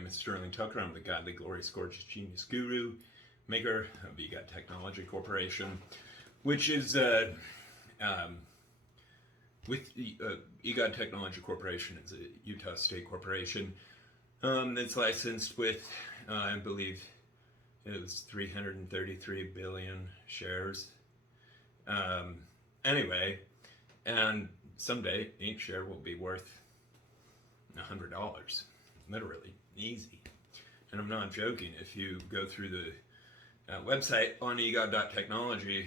name is Sterling Tucker. I'm the godly, glorious, gorgeous, genius guru, maker of EGOT Technology Corporation, which is with EGOT Technology Corporation. It's a Utah State corporation that's licensed with, I believe, it was 333 billion shares. Anyway, and someday each share will be worth $100, literally, easy. And I'm not joking. If you go through the website on egot.technology,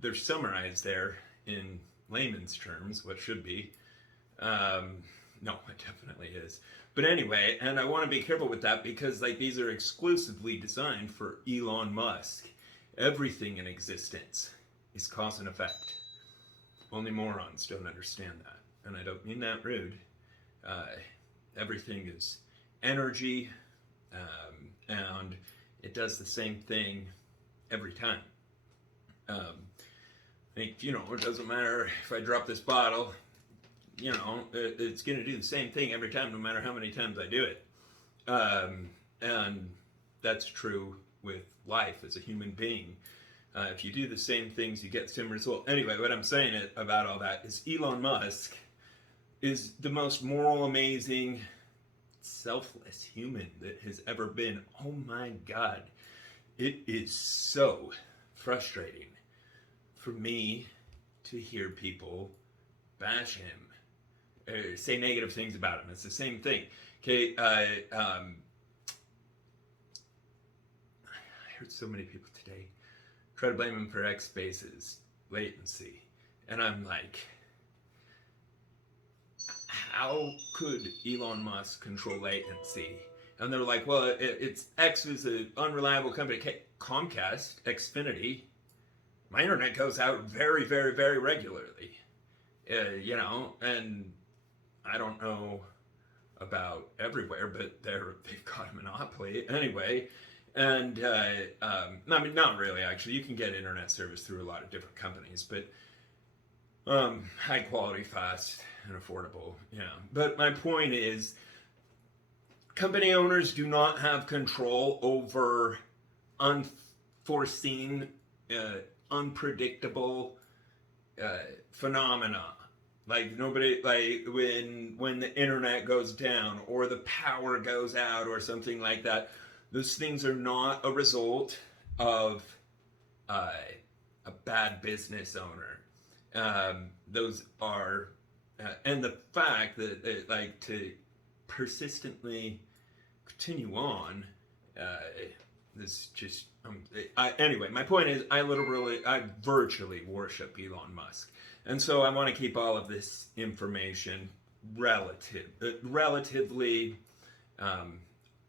they're summarized there in layman's terms, what should be. No, it definitely is. But anyway, and I want to be careful with that because these are exclusively designed for Elon Musk. Everything in existence is cause and effect. Only morons don't understand that. And I don't mean that rude. Everything is energy, and it does the same thing every time. It doesn't matter if I drop this bottle, it's going to do the same thing every time, no matter how many times I do it. And that's true with life as a human being. If you do the same things, you get the same result. Anyway, what I'm saying about all that is Elon Musk is the most moral, amazing, selfless human that has ever been. Oh my God. It is so frustrating for me to hear people bash him, say negative things about him. It's the same thing. Okay, I heard so many people today try to blame him for X spaces, latency. And I'm like, how could Elon Musk control latency? And they're like, well, it's X is an unreliable company. Comcast, Xfinity, my internet goes out very, very, very regularly. And I don't know about everywhere, but they've got a monopoly anyway. And I mean, not really, actually. You can get internet service through a lot of different companies, but high quality, fast, and affordable. Yeah. But my point is, company owners do not have control over unforeseen, unpredictable phenomena. Nobody, when the internet goes down or the power goes out or something like that. Those things are not a result of a bad business owner. Those are, and the fact that to persistently continue on, this just, anyway, my point is I virtually worship Elon Musk. And so I want to keep all of this information relatively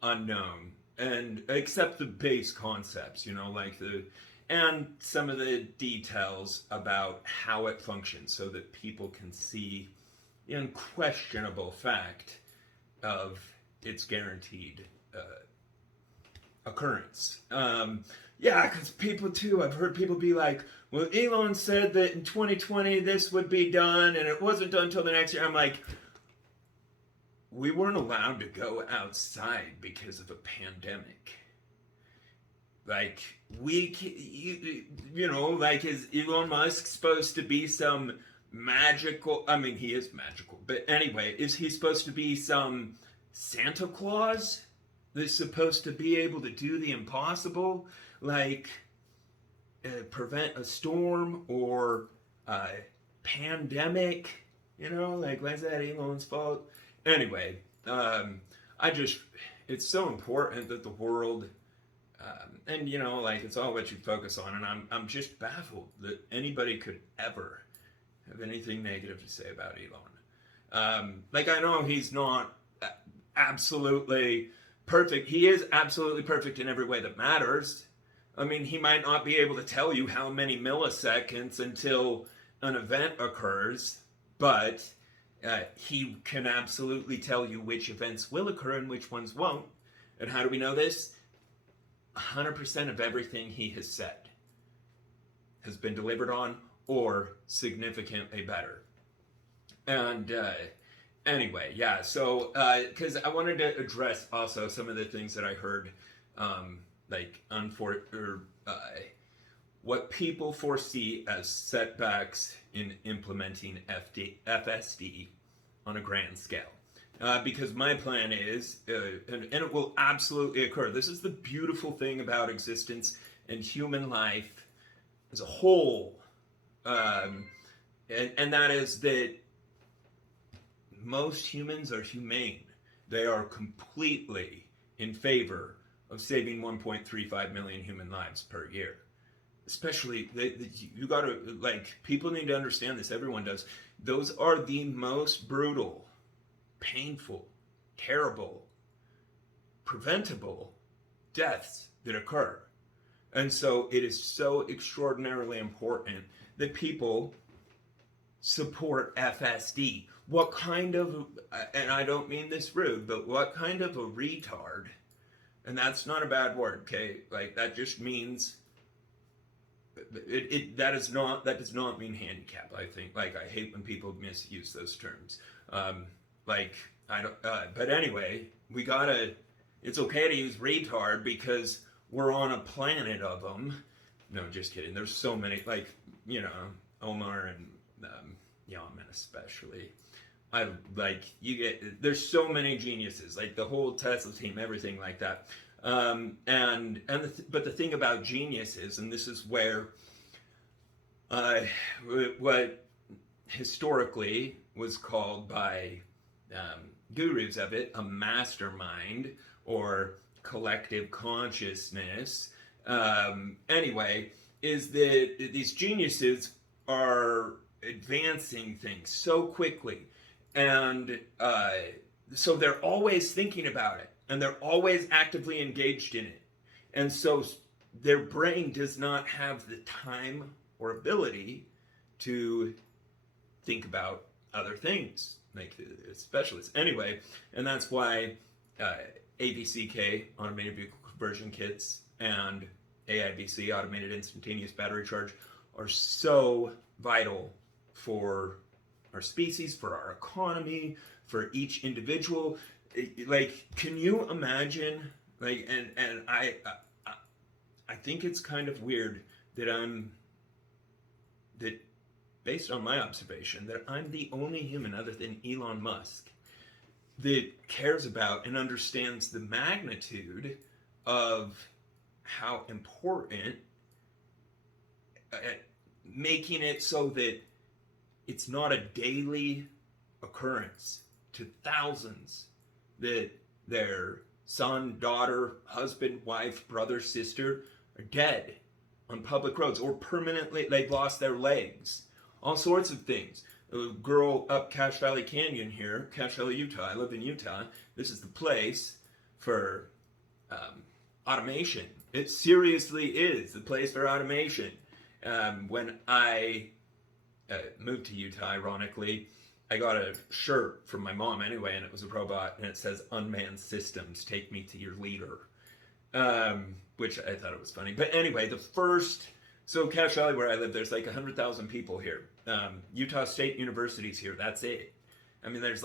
unknown. And accept the base concepts, and some of the details about how it functions so that people can see the unquestionable fact of its guaranteed occurrence. Because people too, I've heard people be like, well, Elon said that in 2020 this would be done and it wasn't done until the next year. I'm like, we weren't allowed to go outside because of a pandemic. Is Elon Musk supposed to be some magical, I mean, he is magical, but anyway, is he supposed to be some Santa Claus that's supposed to be able to do the impossible? Prevent a storm or a pandemic? Why is that Elon's fault? Anyway, it's so important that the world, it's all what you focus on, and I'm just baffled that anybody could ever have anything negative to say about Elon. I know he's not absolutely perfect. He is absolutely perfect in every way that matters. I mean, he might not be able to tell you how many milliseconds until an event occurs, but he can absolutely tell you which events will occur and which ones won't. And how do we know this? 100% of everything he has said has been delivered on or significantly better. And Anyway, yeah. So, because I wanted to address also some of the things that I heard, like what people foresee as setbacks in implementing FSD on a grand scale. Because my plan is, and it will absolutely occur. This is the beautiful thing about existence and human life as a whole, and that is that most humans are humane. They are completely in favor of saving 1.35 million human lives per year. Especially, you gotta, like, people need to understand this, everyone does. Those are the most brutal, painful, terrible, preventable deaths that occur. And so it is so extraordinarily important that people support FSD. What kind of, and I don't mean this rude, but what kind of a retard, and that's not a bad word, okay? Like, that just means, that does not mean handicap, I think. Like, I hate when people misuse those terms. I don't, but anyway, it's okay to use retard because we're on a planet of them. No, just kidding. There's so many, like, Omar and Yaman especially. There's so many geniuses, like the whole Tesla team, everything like that. But the thing about genius is, and this is where what historically was called by gurus of it a mastermind or collective consciousness, anyway, is that these geniuses are advancing things so quickly, and so they're always thinking about it, and they're always actively engaged in it, and so their brain does not have the time or ability to think about other things, like specialists. Anyway, and that's why AVCK, automated vehicle conversion kits, and AIBC, automated instantaneous battery charge, are so vital for our species, for our economy, for each individual. Like, can you imagine? Like, and I think it's kind of weird that based on my observation, that I'm the only human other than Elon Musk that cares about and understands the magnitude of how important making it so that it's not a daily occurrence to thousands that their son, daughter, husband, wife, brother, sister are dead on public roads, or permanently they've lost their legs. All sorts of things. A girl up Cache Valley Canyon here, Cache Valley, Utah. I live in Utah. This is the place for automation. It seriously is the place for automation. When I moved to Utah, ironically, I got a shirt from my mom anyway, and it was a robot, and it says, "Unmanned systems, take me to your leader." Which I thought it was funny. But anyway, so Cache Valley, where I live, there's like 100,000 people here. Utah State University's here. That's it. I mean, there's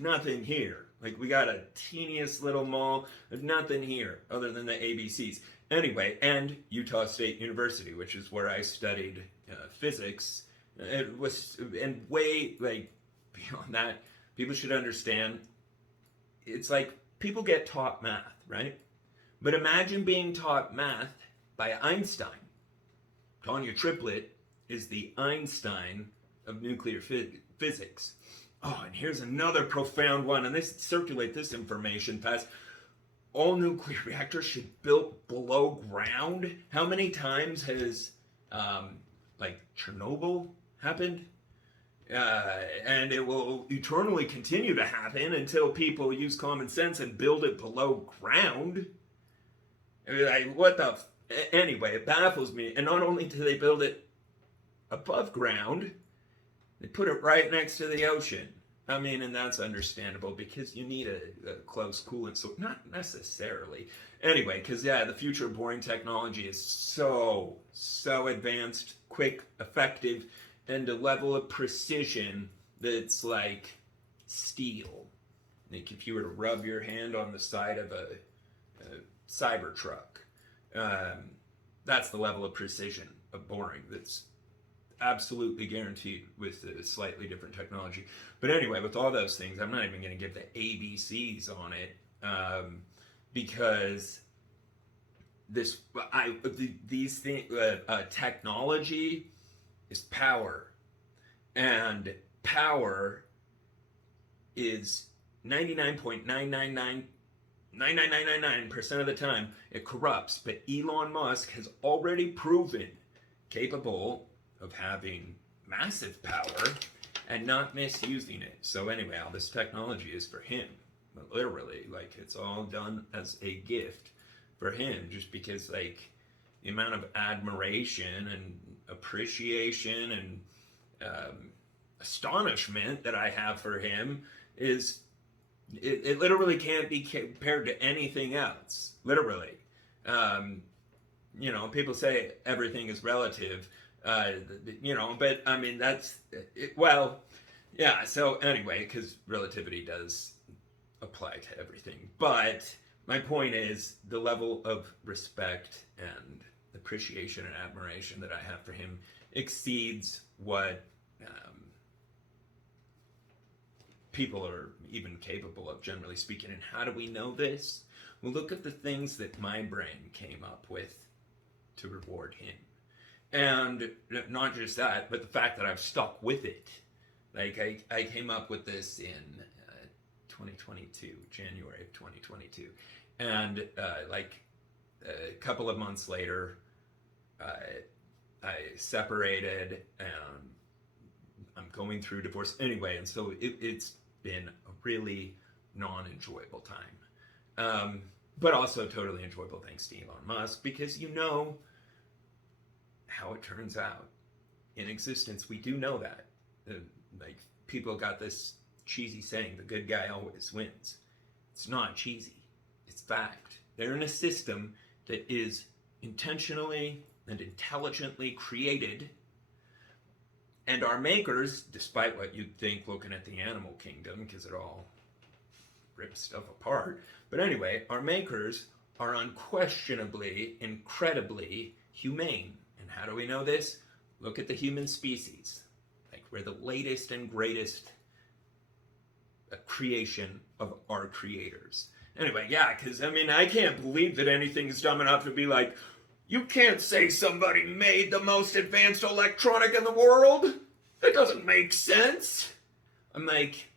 nothing here. Like, we got a teeniest little mall. There's nothing here other than the ABCs. Anyway, and Utah State University, which is where I studied physics. It was, and way, like, beyond that, people should understand, it's like people get taught math, right? But imagine being taught math by Einstein. Tanya Triplett is the Einstein of nuclear physics. Oh, and here's another profound one, and circulate this information fast. All nuclear reactors should be built below ground. How many times has, Chernobyl happened? And it will eternally continue to happen until people use common sense and build it below ground. Like, what the... Anyway, it baffles me. And not only do they build it above ground, they put it right next to the ocean. I mean, and that's understandable because you need a close coolant, so not necessarily. Anyway, because, yeah, the future of boring technology is so advanced, quick, effective, and a level of precision that's like steel. Like if you were to rub your hand on the side of a Cybertruck, that's the level of precision of boring that's absolutely guaranteed with a slightly different technology. But anyway, with all those things, I'm not even going to give the ABCs on it, because these things, technology is power, and power is 99.9999999% of the time it corrupts. But Elon Musk has already proven capable of having massive power and not misusing it. So anyway, all this technology is for him. But literally, like, it's all done as a gift for him, just because, like, the amount of admiration and appreciation and astonishment that I have for him is, it literally can't be compared to anything else. Literally. People say everything is relative, but I mean, that's, well, yeah, so anyway, because relativity does apply to everything. But my point is, the level of respect and appreciation and admiration that I have for him exceeds what people are even capable of, generally speaking. And how do we know this? Well, look at the things that my brain came up with to reward him. And not just that, but the fact that I've stuck with it. Like, I came up with this in 2022, January of 2022. And a couple of months later, I separated, and I'm going through divorce anyway. And so it's been a really non-enjoyable time. But also totally enjoyable thanks to Elon Musk, because how it turns out in existence. We do know that. Like, people got this cheesy saying, the good guy always wins. It's not cheesy. It's fact. They're in a system that is intentionally and intelligently created, and our makers, despite what you'd think looking at the animal kingdom, because it all rips stuff apart, but anyway, our makers are unquestionably incredibly humane. And how do we know this? Look at the human species. Like, we're the latest and greatest creation of our creators. Anyway, yeah, because, I mean, I can't believe that anything's dumb enough to be like, you can't say somebody made the most advanced electronic in the world. That doesn't make sense. I'm like,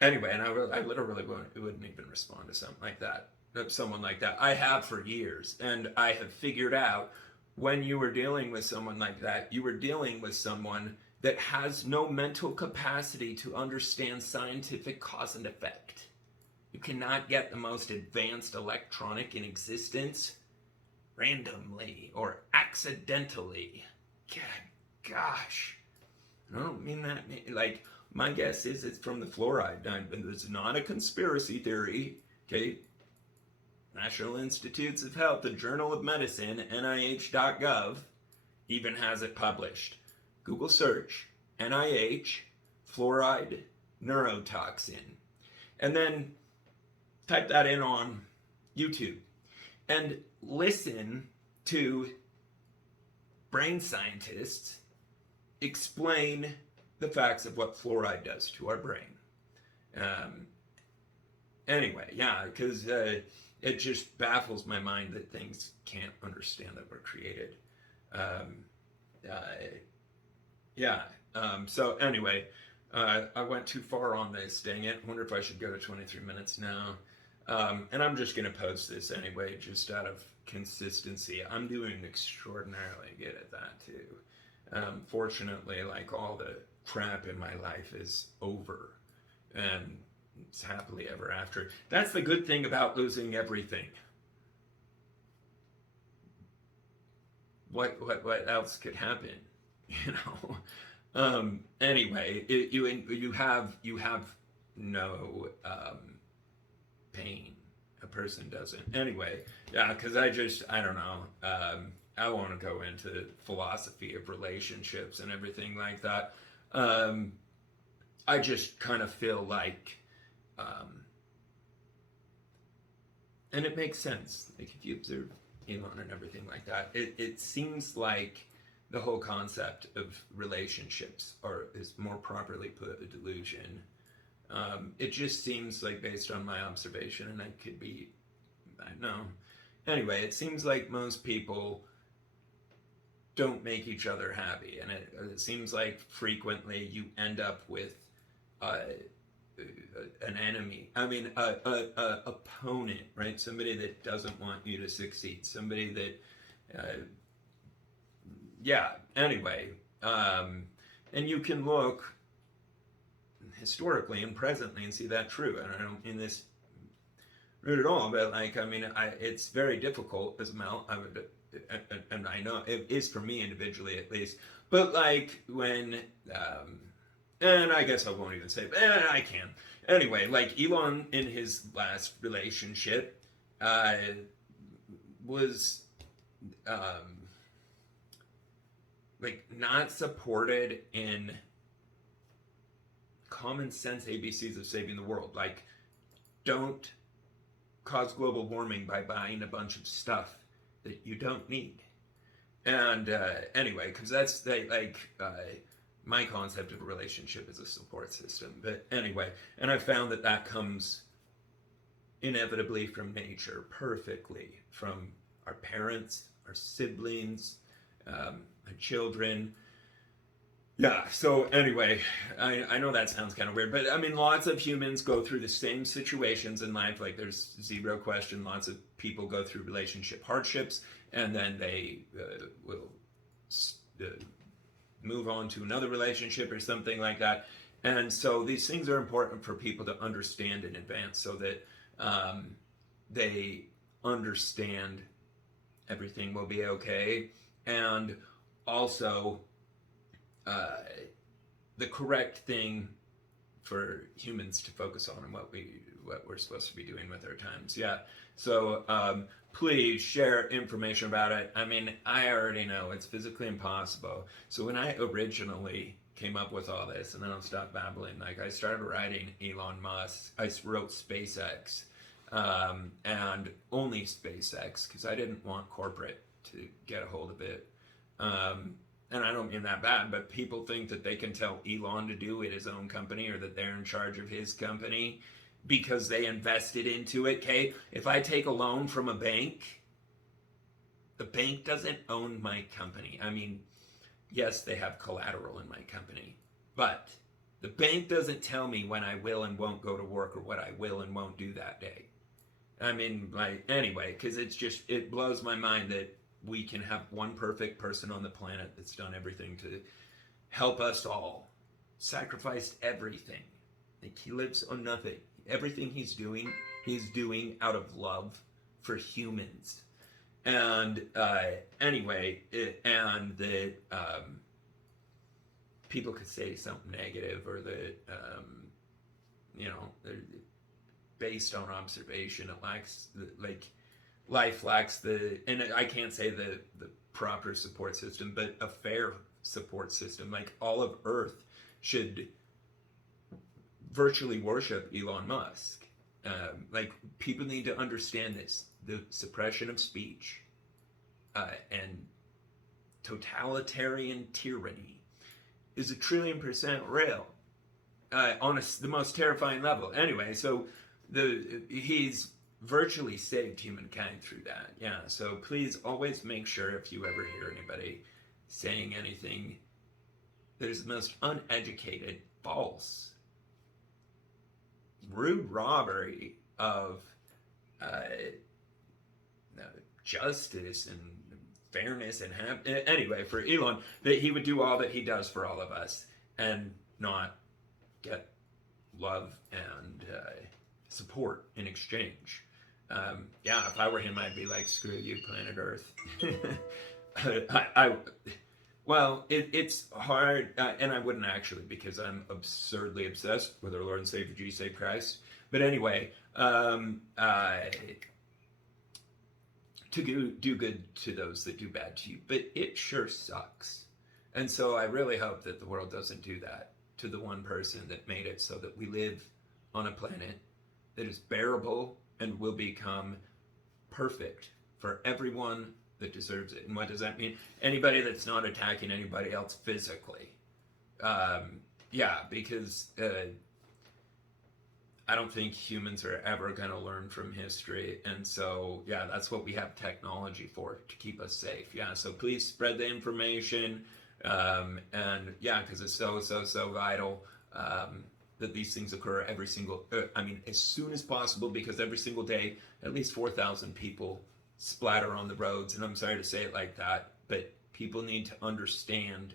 anyway, and I literally wouldn't even respond to something like that. Someone like that. I have for years, and I have figured out, when you were dealing with someone like that, you were dealing with someone that has no mental capacity to understand scientific cause and effect. You cannot get the most advanced electronic in existence randomly or accidentally. Gosh. I don't mean that. Like, my guess is it's from the fluoride. It's not a conspiracy theory, okay? National Institutes of Health, the Journal of Medicine, NIH.gov, even has it published. Google search, NIH, fluoride, neurotoxin. And then type that in on YouTube. And listen to brain scientists explain the facts of what fluoride does to our brain. Anyway, yeah, because it just baffles my mind that things can't understand that we're created. So anyway, I went too far on this, dang it. Wonder if I should go to 23 minutes now. And I'm just going to post this anyway, just out of consistency. I'm doing extraordinarily good at that too. Fortunately, like, all the crap in my life is over, and it's happily ever after. That's the good thing about losing everything. What else could happen? Anyway, you have no pain. A person doesn't. Anyway, yeah, because I don't know. I want to go into philosophy of relationships and everything like that. I just kind of feel like, and it makes sense. Like if you observe Elon and everything like that, it seems like the whole concept of relationships is more properly put a delusion. It just seems like, based on my observation, and I could be, I don't know. Anyway, it seems like most people don't make each other happy, and it seems like frequently you end up with an enemy. I mean, a opponent, right? Somebody that doesn't want you to succeed. Somebody that, yeah. Anyway, and you can look historically and presently and see that true. And I don't mean this rude at all, but like, I mean, it's very difficult as a male. I would, and I know it is for me individually at least. But like when, and I guess I won't even say, but I can. Anyway, like Elon in his last relationship was like not supported in common sense ABCs of saving the world. Like, don't cause global warming by buying a bunch of stuff that you don't need. And anyway, because that's my concept of a relationship is a support system. But anyway, and I found that comes inevitably from nature, perfectly from our parents, our siblings, our children. Yeah, so anyway, I know that sounds kind of weird, but I mean, lots of humans go through the same situations in life. Like, there's zero question, lots of people go through relationship hardships, and then they will move on to another relationship or something like that. And so these things are important for people to understand in advance, so that they understand everything will be okay. And also, the correct thing for humans to focus on and what we're supposed to be doing with our times. Yeah. So please share information about it. I mean, I already know it's physically impossible. So when I originally came up with all this, and then I'll stop babbling, like I started writing Elon Musk. I wrote SpaceX, and only SpaceX, because I didn't want corporate to get a hold of it. And I don't mean that bad, but people think that they can tell Elon to do it his own company, or that they're in charge of his company because they invested into it. Okay, if I take a loan from a bank, the bank doesn't own my company. I mean, yes, they have collateral in my company, but the bank doesn't tell me when I will and won't go to work, or what I will and won't do that day. I mean, like, anyway, because it blows my mind that we can have one perfect person on the planet that's done everything to help us all, sacrificed everything. Like, he lives on nothing. Everything he's doing out of love for humans. And anyway, people could say something negative, or that based on observation, it lacks life lacks and I can't say the proper support system, but a fair support system. Like, all of Earth should virtually worship Elon Musk. Like, people need to understand this. The suppression of speech and totalitarian tyranny is 1,000,000,000% real, on the most terrifying level. Anyway, so he's virtually saved humankind through that. Yeah, so please always make sure, if you ever hear anybody saying anything that is the most uneducated, false, rude robbery of justice and fairness and anyway, for Elon, that he would do all that he does for all of us and not get love and support in exchange. If I were him, I'd be like, screw you, planet Earth. It's hard, and I wouldn't actually, because I'm absurdly obsessed with our Lord and Savior Jesus Christ. But anyway, to to do good to those that do bad to you, but it sure sucks. And so I really hope that the world doesn't do that to the one person that made it so that we live on a planet that is bearable and will become perfect for everyone that deserves it. And what does that mean? Anybody that's not attacking anybody else physically. Yeah, because I don't think humans are ever going to learn from history. And so, yeah, that's what we have technology for, to keep us safe. Yeah, so please spread the information. And yeah, because it's so vital that these things occur every single, as soon as possible, because every single day, at least 4,000 people splatter on the roads. And I'm sorry to say it like that, but people need to understand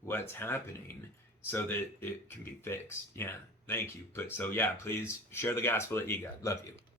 what's happening so that it can be fixed. Yeah, thank you. But so yeah, please share the gospel that you got. Love you.